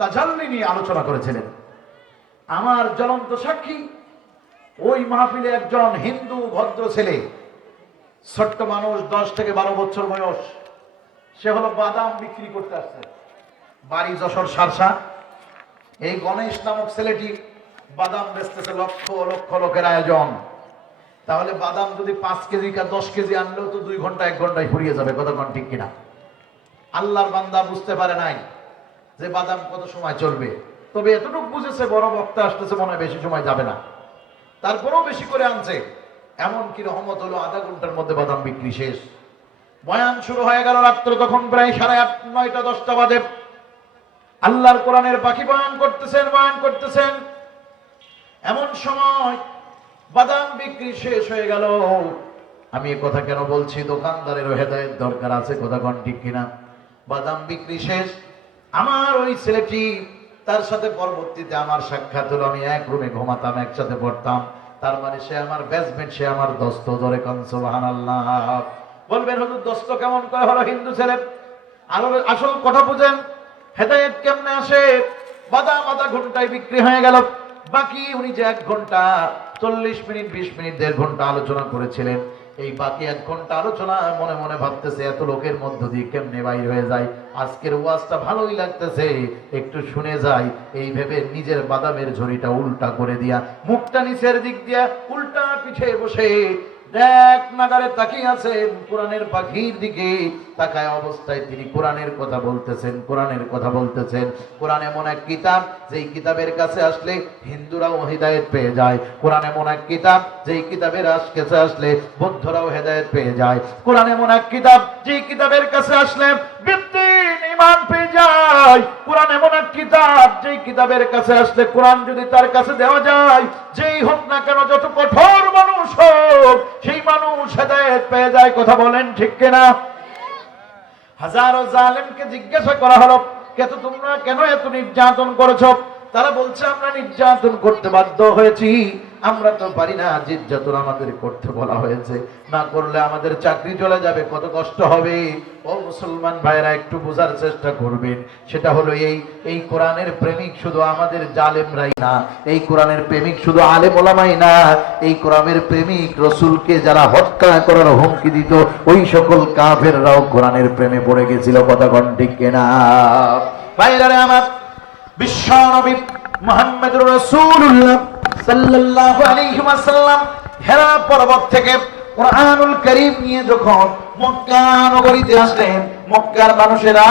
তাজাল্লি নিয়ে আলোচনা করেছিলেন। আমার জ্বলন্ত সাক্ষী, ওই মাহফিলে একজন হিন্দু ভদ্র ছেলে, ছোট্ট মানুষ, 10 থেকে 12 বছর বয়স, সে হলো বাদাম বিক্রি করতে আসছে, বাড়ি যশোর সারসা। এই গণেশ নামক ছেলেটি বাদাম বেচতেছে, লক্ষ লক্ষ লোকের আয়োজন। তাহলে বাদাম যদি 5 কেজি কা 10 কেজি আনলেও তো 2 ঘন্টা 1 ঘন্টায় ফুরিয়ে যাবে, কতক্ষণ ঠিক কিনা? আল্লাহর বান্দা বুঝতে পারে নাই যে বাদাম কত সময় চলবে, তবে এতটুকু বুঝেছে বড় বক্তা আসতেছে, মনে হয় বেশি সময় যাবে না, তারপরেও বেশি করে আনছে। এমন কি রহমত হলো, আধা ঘন্টার মধ্যে বাদাম বিক্রি শেষ। বয়ান শুরু হয়ে গেল রাত্র তখন প্রায় 8:30, 9টা, 10টা বাজে। আল্লাহর কোরআনের পাখি বয়ান করতেছেন। এমন সময় বাদাম বিক্রি শেষ হয়ে গেল। আমি এই কথা কেন বলছি? দোকানদারেরও হেদায়েত দরকার আছে, কথা কোন ঠিক কিনা? বাদাম বিক্রি শেষ। আমার ওই ছেলেটি, তার সাথে পরবর্তীতে আমার সাক্ষাৎ হলো। আমি এক রুমে ঘুমাতাম, একসাথে পড়তাম। তার মানে সে আমার ব্যাচমেট, সে আমার দোস্ত। ধরে কোন সুবহানাল্লাহ। বলবেন হুজুর দোস্ত কেমন করে হলো হিন্দু ছেলে? আসল কথা বুঝেন, হেদায়েত কেমনে আসে? বাদাম আধা ঘন্টায় বিক্রি হয়ে গেল। বাকি উনি যে 1 ঘন্টা 40 মিনিট 20 মিনিট 1.5 ঘন্টা আলোচনা করেছিলেন, এই বাকি 1 ঘন্টা আলোচনা মনে মনে ভাবতেছে এত লোকের মধ্য দিয়ে কেমনে বাইর হয়ে যায়। আজকের ওয়াজটা ভালোই লাগতেছে, একটু শুনে যাই। এই ভেবে নিজের বাদামের ঝুড়িটা উল্টা করে দিয়া, মুখটা নিচের দিক দিয়া উল্টা পিঠে বসে এক নাগারে তাকিয়ে আছেন কোরআনের পাখির দিকে। তাকায় অবস্থায় তিনি কোরআনের কথা বলতেছেন। কোরআন এমন এক কিতাব, যেই কিতাবের কাছে আসলে হিন্দুরাও হিদায়েত পেয়ে যায়। কোরআন এমন এক কিতাব, যেই কিতাবের কাছে আসলে বৌদ্ধরাও হেদায়েত পেয়ে যায়। কোরআন এমন এক কিতাব, যেই কিতাবের কাছে আসলে বিদ্যিন ঈমান পেয়ে যায়। কোরআন এমন এক কিতাব, যেই কিতাবের কাছে আসলে কোরআন যদি তার কাছে দেওয়া যায়, যেই হোক না কেন, যত কঠোর মানুষ হোক, সেই মানুষ হেদায়েত পেয়ে যায়। কথা বলেন ঠিক কিনা? হাজারো জালেমকে জিজ্ঞাসা করা হলো, তোমরা কেন এত নির্যাতন করেছো? তারা বলছে আমরা নির্যাতন করতে বাধ্য হয়েছি, আমরা তো পারি না, নির্যাতন আমাদের করতে বলা হয়েছে, না করলে আমাদের চাকরি চলে যাবে, কত কষ্ট হবে। ও মুসলমান ভাইরা, একটু বোঝার চেষ্টা করবেন। সেটা হলো এই কোরআনের প্রেমিক শুধু আমাদের জালেমরাই না, এই কোরআনের প্রেমিক শুধু আলেম ওলামাই না, এই কোরআনের প্রেমিক রাসূলকে যারা হত্যা করার হুমকি দিত, ওই সকল কাফেররাও কোরআনের প্রেমে পড়ে গেছিল। কথা কোন ঠিক কিনা? ভাইরা আমার, বিশ্ব নবী মুহাম্মদুর রাসূলুল্লাহ সাল্লাল্লাহু আলাইহি ওয়াসাল্লাম হেরা পর্বত থেকে কুরআনুল কারীম নিয়ে যখন মক্কা নগরীতে আসলেন, মক্কার মানুষেরা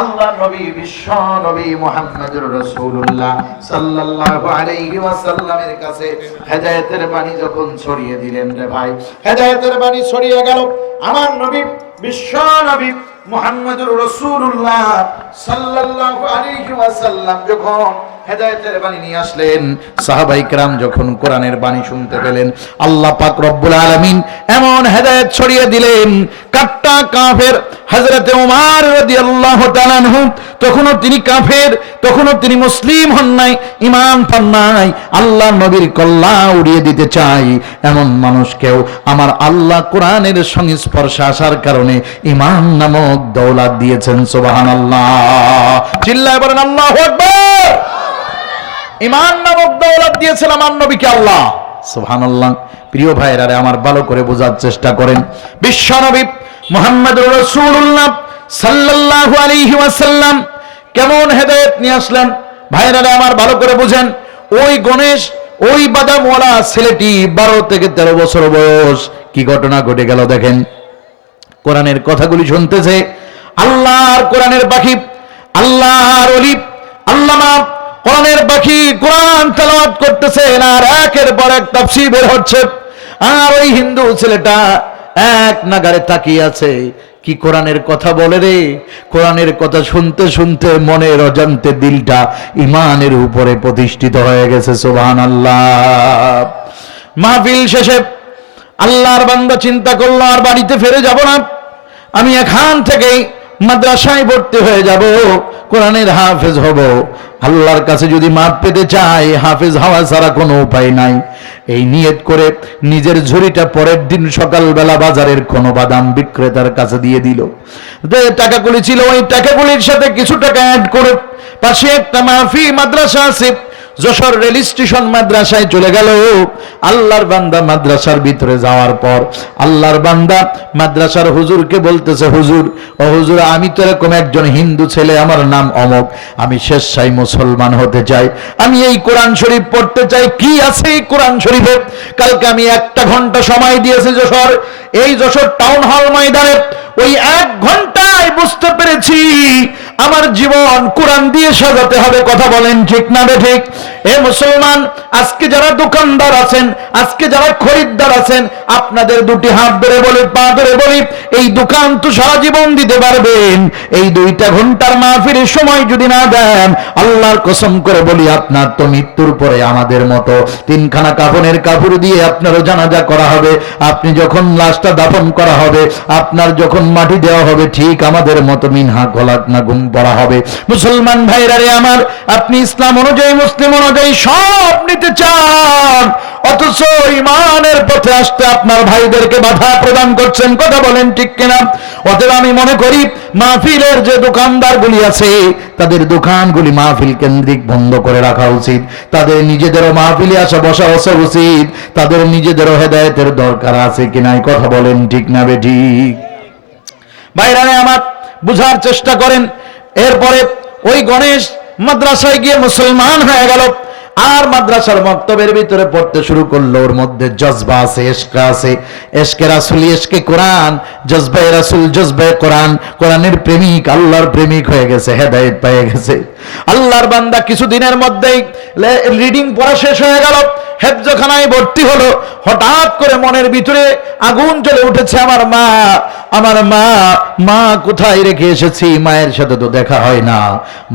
আল্লাহর নবী বিশ্ব নবী মুহাম্মদুর রাসূলুল্লাহ সাল্লাল্লাহু আলাইহি ওয়াসাল্লামের কাছে হেদায়েতের বাণী যখন ছড়িয়ে দিলেন, রে ভাই, হেদায়েতের বাণী ছড়িয়ে গেল। আমার নবী বিশ্ব নবী মুহাম্মদুর রাসূলুল্লাহ সাল্লাল্লাহু আলাইহি ওয়াসাল্লাম যখন হেদায়েতের বাণী নিয়ে আসলেন, সাহাবায়ে কেরাম যখন কোরআনের বাণী শুনতে পেলেন, আল্লাহ পাক রব্বুল আলামিন এমন হেদায়েত ছড়িয়ে দিলেন। কাট্টা কাফের হযরতে ওমর রাদিয়াল্লাহু তাআলা আনহু, তখনও তিনি কাফের, তখনও তিনি মুসলিম হন নাই, ঈমান পান নাই, আল্লাহর নবীর কল্লা উড়িয়ে দিতে চাই এমন মানুষকেও আমার আল্লাহ কোরআনের সংস্পর্শে আসার কারণে ঈমান নামক দৌলত দিয়েছেন। সুবহানাল্লাহ, চিল্লায় বলেন আল্লাহু আকবার। ঈমান নামক দৌলত দিয়েছেন আমার নবীকে আল্লাহ। সুবহানাল্লাহ। প্রিয় ভাইরা, আমার ভালো করে বোঝার চেষ্টা করেন। বিশ্ব নবী মুহাম্মদুর রাসূলুল্লাহ সাল্লাল্লাহু আলাইহি ওয়াসাল্লাম কেমন হেদায়েত নিয়ে আসলেন? ভাইরা আমার ভালো করে বুঝেন। ওই গণেশ, ওই বাদামওয়ালা ছেলেটি 12 থেকে 13 বছর বয়স, কি ঘটনা ঘটে গেল দেখেন। কোরআনের কথাগুলি শুনতেছে, আল্লাহর কোরআনের পাখি, আল্লাহর ওলি আল্লামা কোরআনের পাখি কোরআন তেলাওয়াত করতেছেন, আর একের পর এক তাফসীর বের হচ্ছে। আর ওই হিন্দু ছেলেটা এক নাগারে তাকিয়ে আছে, কি কোরআনের কথা বলে রে। কোরআনের কথা শুনতে শুনতে মনের অজান্তে দিলটা ঈমানের উপরে প্রতিষ্ঠিত হয়ে গেছে। সুবহানাল্লাহ। মাহফিল শেষে আল্লাহর বান্দা চিন্তা করলো, আর বাড়িতে ফিরে যাব না, আমি এখান থেকেই মাদ্রাসায় ভর্তি হয়ে যাব, কোরআনের হাফেজ হব। আল্লাহর কাছে যদি মাপ পেতে চাই, হাফেজ হওয়া ছাড়া কোনো উপায় নাই। এই নিয়ত করে নিজের ঝুড়িটা পরের দিন সকালবেলা বাজারের কোনো বাদাম বিক্রেতার কাছে দিয়ে দিল। যে টাকাগুলি ছিল, ওই টাকাগুলির সাথে কিছু টাকা অ্যাড করে পাশে একটা মাহফি মাদ্রাসা আছে, যশোর রেল স্টেশন মাদ্রাসায় চলে গেল। আল্লাহর বান্দা মাদ্রাসার ভিতরে যাওয়ার পর আল্লাহর বান্দা মাদ্রাসার হুজুরকে বলতেছে, হুজুর, ও হুজুর, আমি তো এরকম একজন হিন্দু ছেলে, আমার নাম অমক, আমি স্বেচ্ছায় মুসলমান হতে চাই, আমি এই কোরআন শরীফ পড়তে চাই, কি আছে এই কোরআন শরীফে? কালকে আমি 1 ঘন্টা সময় দিয়েছি যশোর, এই যশোর টাউন হল ময়দানে, ওই 1 ঘন্টায় বুঝতে পেরেছি আমার জীবন কোরআন দিয়ে সাজাতে হবে। কথা বলেন ঠিক না ঠিক? এ মুসলমান, আজকে যারা দোকানদার আছেন, আজকে যারা খরিদ্দার আছেন, আপনাদের দুটি হাত ধরে বলি, পা ধরে বলি, এই দোকান তো সারা জীবন দিতে পারবেন, এই 2 ঘন্টার মাহফিলের সময় যদি না দেন, আল্লাহর কসম করে বলি, আপনার তো মৃত্যুর পরে আমাদের মতো 3খানা কাফনের কাপড় দিয়ে আপনারও জানাজা করা হবে, আপনি যখন লাশটা দাফন করা হবে, আপনার যখন মাটি দেওয়া হবে, ঠিক আমাদের মতো মিনহা গলাত না ঘুম পড়া হবে। মুসলমান ভাইরা রে আমার, আপনি ইসলাম অনুযায়ী, মুসলিম অনুযায়ী সব নিতে চান, অথচ ইমানের পথে আসতে আপনার ভাইদেরকে বাধা প্রদান করছেন। কথা বলেন ঠিক কিনা? অতএব আমি মনে করি মাহফিলের যে দোকানদারগুলি আছে, তাদের দোকানগুলি মাহফিল কেন্দ্রিক বন্ধ করে রাখা উচিত, তাদের নিজেদেরও মাহফিলে আসা বসা উচিত, তাদের নিজেদেরও হেদায়েতের দরকার আছে কিনা? কথা বলেন ঠিক না বেঠিক? ভাইরা আমার, বুঝার চেষ্টা করেন। এরপরে ওই গণেশ মাদ্রাসায় গিয়ে মুসলমান হয়ে গেল, আর মাদ্রাসার মক্তবের ভিতরে পড়তে শুরু করলো। ওর মধ্যে জজবা আছে, ইশক আছে, ইশকে রাসূল, ইশকে কোরআন, জজবায়ে রাসূল, জজবায়ে কোরআন, কোরআনের প্রেমিক, আল্লাহর প্রেমিক হয়ে গেছে, হেদায়েত পেয়ে গেছে। আল্লাহর বান্দা কিছুদিনের মধ্যেই রিডিং পড়া শেষ হয়ে গেল, হেফজখানায় ভর্তি হলো। হঠাৎ করে মনের ভিতরে আগুন জ্বলে উঠেছে, আমার মা, আমার মা, মা কোথায় রেখে এসেছি, মায়ের সাথে তো দেখা হয় না।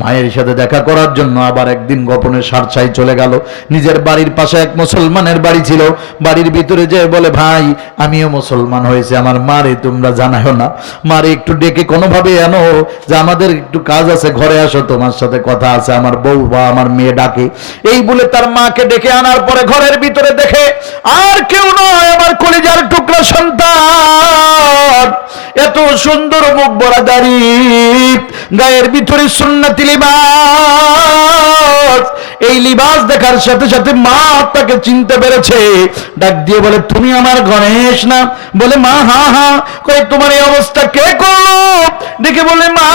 মায়ের সাথে দেখা করার জন্য আবার একদিন গোপনে সারসাই চলে গেল। নিজের বাড়ির পাশে এক মুসলমানের বাড়ি ছিল, বাড়ির ভিতরে যে বলে, ভাই আমিও মুসলমান হয়েছে, আমার মারে তোমরা জানাও না, মারে একটু ডেকে কোনোভাবে আনো, যে আমাদের একটু কাজ আছে, ঘরে আসো, তোমার সাথে কথা আছে, আমার বউ বা আমার মেয়ে ডাকে। এই বলে তার মাকে ডেকে আনার পরে ঘরের ভিতরে দেখে আর কেউ নয়, আমার কলিজার টুকরা সন্তান, এত সুন্দর মুখ ভরা দাড়ি, গায়ের ভিতরে সুন্নতি লিবাস। এই লিবাস দেখার সাথে সাথে মা তাকে চিনতে পেরেছে, ডাক দিয়ে বলে, তুমি আমার গণেশ না? বলে, মা হ্যাঁ হ্যাঁ। কই, তোমার এই অবস্থা কে করলো? দেখে বলে, মা,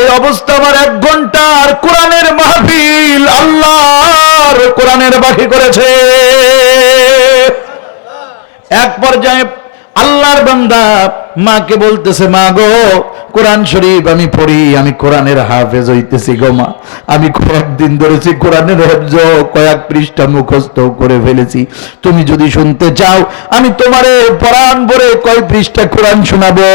এই অবস্থা আমার 1 ঘন্টার কোরআনের মাহফিল আল্লাহর কোরআনের বাকি করেছে। এক পর্যায়ে আল্লাহর বান্দা মাকে বলতেছে, মা গো, কোরআন শরীফ আমি পড়ি, আমি কোরআনের হাফেজ হইতেছি গো মা, আমি কয়েকদিন ধরেছি কোরআনের হেফজ, কয়েক পৃষ্ঠা মুখস্থ করে ফেলেছি, তুমি যদি শুনতে চাও আমি তোমারে পরাণ ভরে কয় পৃষ্ঠা কোরআন শোনাবো।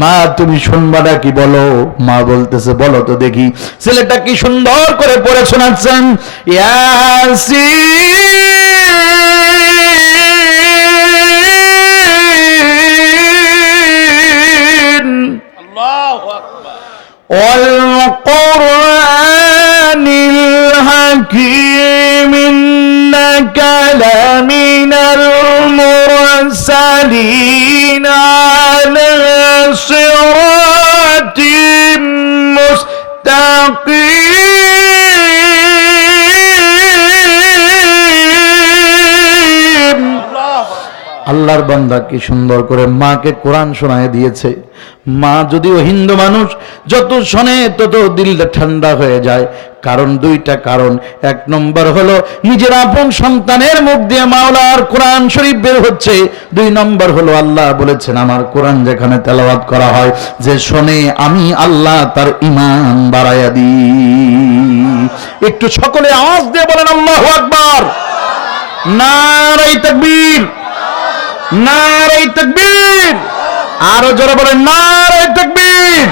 মা, তুমি শুনবা নাকি বলো? মা বলতেছে, বলো তো দেখি। ছেলেটা কি সুন্দর করে পড়ে শোনাচ্ছেন, والقرآن الحكيم إنك لمن المرسلين على صراط মুস্তাকিম। আল্লাহর বান্দা কি সুন্দর করে মাকে কোরআন শোনায় দিয়েছে। মা যদিও হিন্দু মানুষ, যত শোনে তত দিলটা ঠান্ডা হয়ে যায়। কারণ 2টা কারণ। 1 নম্বর হলো নিজের আপন সন্তানের মুখ দিয়ে মাওলার কোরআন শরীফ বের হচ্ছে। 2 নম্বর হলো আল্লাহ বলেছেন, আমার কোরআন যেখানে তেলাওয়াত করা হয়, যে শোনে আমি আল্লাহ তার ঈমান বাড়ায়া দিই। একটু সকলে আওয়াজ দিয়ে বলেন আল্লাহু আকবার, নারে তাকবীর, নারে তাকবীর, আরো জোরে বলেন নারে তাকবীর।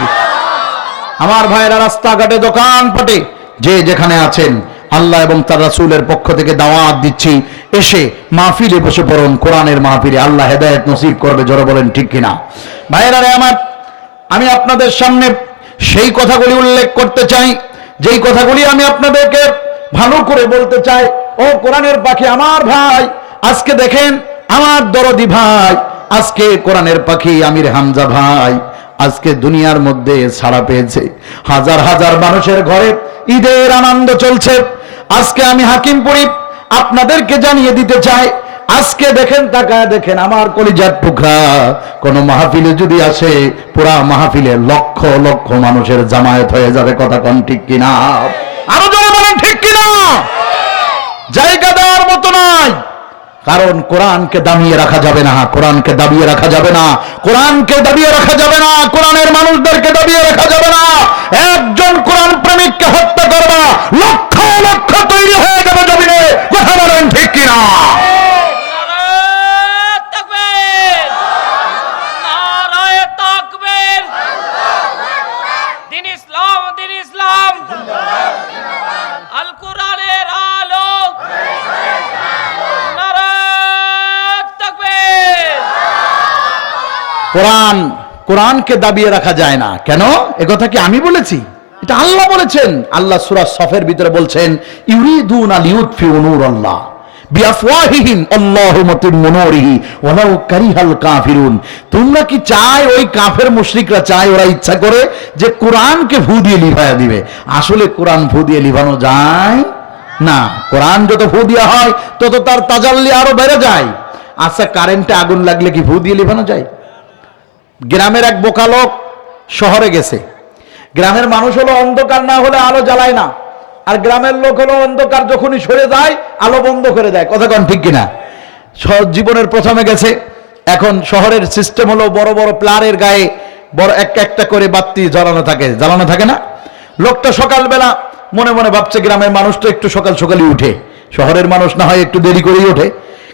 আমার ভাইরা, রাস্তাঘাটে, দোকানপাটে, যে যেখানে আছেন, আল্লাহ এবং তার রাসূলের পক্ষ থেকে দাওয়াত দিচ্ছি, এসে মাহফিলে বসে পড়ুন। কোরআনের মাহফিলে আল্লাহ হেদায়েত নসিব করবে। জোরে বলেন ঠিক কিনা? ভাইরা রে আমার, আমি আপনাদের সামনে সেই কথাগুলি উল্লেখ করতে চাই, যেই কথাগুলি আমি আপনাদেরকে ভালো করে বলতে চাই। ও কোরআনের পাখি আমার ভাই, আজকে দেখেন আমার দরদি ভাই, আজকে কোরআনের পাখি আমির হামজা ভাই আজকে দুনিয়ার মধ্যে ছাড়া পেয়েছে। হাজার হাজার মানুষের ঘরে ঈদের আনন্দ চলছে। আজকে আমি হাকিমপুরি আপনাদেরকে জানিয়ে দিতে চাই, আজকে দেখেন, তাকায় দেখেন, আমার কলিজার টুকরা কোন মাহফিলে যদি আসে, পুরা মাহফিলে লক্ষ লক্ষ মানুষের জামায়াত হয়ে যাবে। কথা কোন ঠিক কিনা? আরো জোরে বলেন ঠিক কিনা? জায়গা দেওয়ার মতো নয়, কারণ কোরআনকে দাবিয়ে রাখা যাবে না, কোরআনকে দাবিয়ে রাখা যাবে না, কোরআনকে দাবিয়ে রাখা যাবে না, কোরআনের মানুষদেরকে দাবিয়ে রাখা যাবে না। একজন কোরআন প্রেমিককে হত্যা করবা, লক্ষ লক্ষ তৈরি হয়ে যাবে জমিনে। কথা বলেন ঠিক কিনা? কোরআনকে দাবিয়ে রাখা যায় না কেন? একথা কি আমি বলেছি? এটা আল্লাহ বলেছেন। আল্লাহ সূরা সফের ভিতরে বলছেন, ইউরিদুনা লিউতফিউ নূরাল্লাহ বিআফওয়াহিহিম আল্লাহু মুতিম্মু নূরিহি ওয়ালাউ কারিহাল কাফিরুন। তোমরা কি চাই, ওই কাফের মুশরিকরা চায়, ওরা ইচ্ছা করে যে কোরআনকে ফু দিয়ে লিভায়া দিবে। আসলে কোরআন ফু দিয়ে লিভানো যায় না। কোরআন যত ফু দেওয়া হয় তত তার তাজাল্লি আরো বেড়ে যায়। আচ্ছা, কারেন্টে আগুন লাগলে কি ফু দিয়ে লিভানো যায়? গ্রামের এক বোকা লোক শহরে গেছে। গ্রামের মানুষ হলো অন্ধকার না হলে আলো জ্বালায় না, আর গ্রামের লোক হলো অন্ধকার যখনই সরে যায় আলো বন্ধ করে দেয়। কথা কোন ঠিক কিনা? জীবনের প্রথমে গেছে। এখন শহরের সিস্টেম হলো বড় বড় প্লারের গায়ে বড় একটা করে বাতি জ্বালানো থাকে না? লোকটা সকালবেলা মনে মনে ভাবছে, গ্রামের মানুষ তো একটু সকাল সকালই উঠে, শহরের মানুষ না হয় একটু দেরি করেই ওঠে।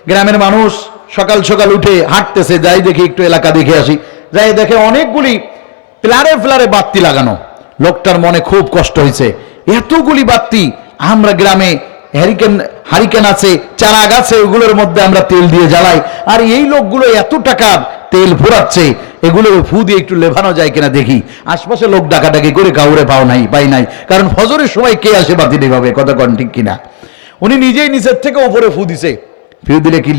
গ্রামের মানুষ সকাল সকাল উঠে হাঁটতেছে, যাই দেখি একটু এলাকা দেখে আসি। যাই দেখে অনেকগুলি ফ্লারে বাতি লাগানো। লোকটার মনে খুব কষ্ট হয়েছে, এতগুলি বাতি, আমরা গ্রামে হারিকেন আছে, চারা গাছে, ওগুলোর মধ্যে আমরা তেল দিয়ে জ্বালাই, আর এই লোকগুলো এত টাকার তেল ফুরাচ্ছে, এগুলো ফু দিয়ে একটু লেভানো যায় কিনা দেখি। আশপাশে লোক ডাকাডাকি করে কাউরে পাই নাই, কারণ ফজরের সময় কে আসে বাতি নেভাবে। কথা কন ঠিক কিনা? উনি নিজেই নিচের থেকে উপরে ফু দিছে। ফু দিলে কি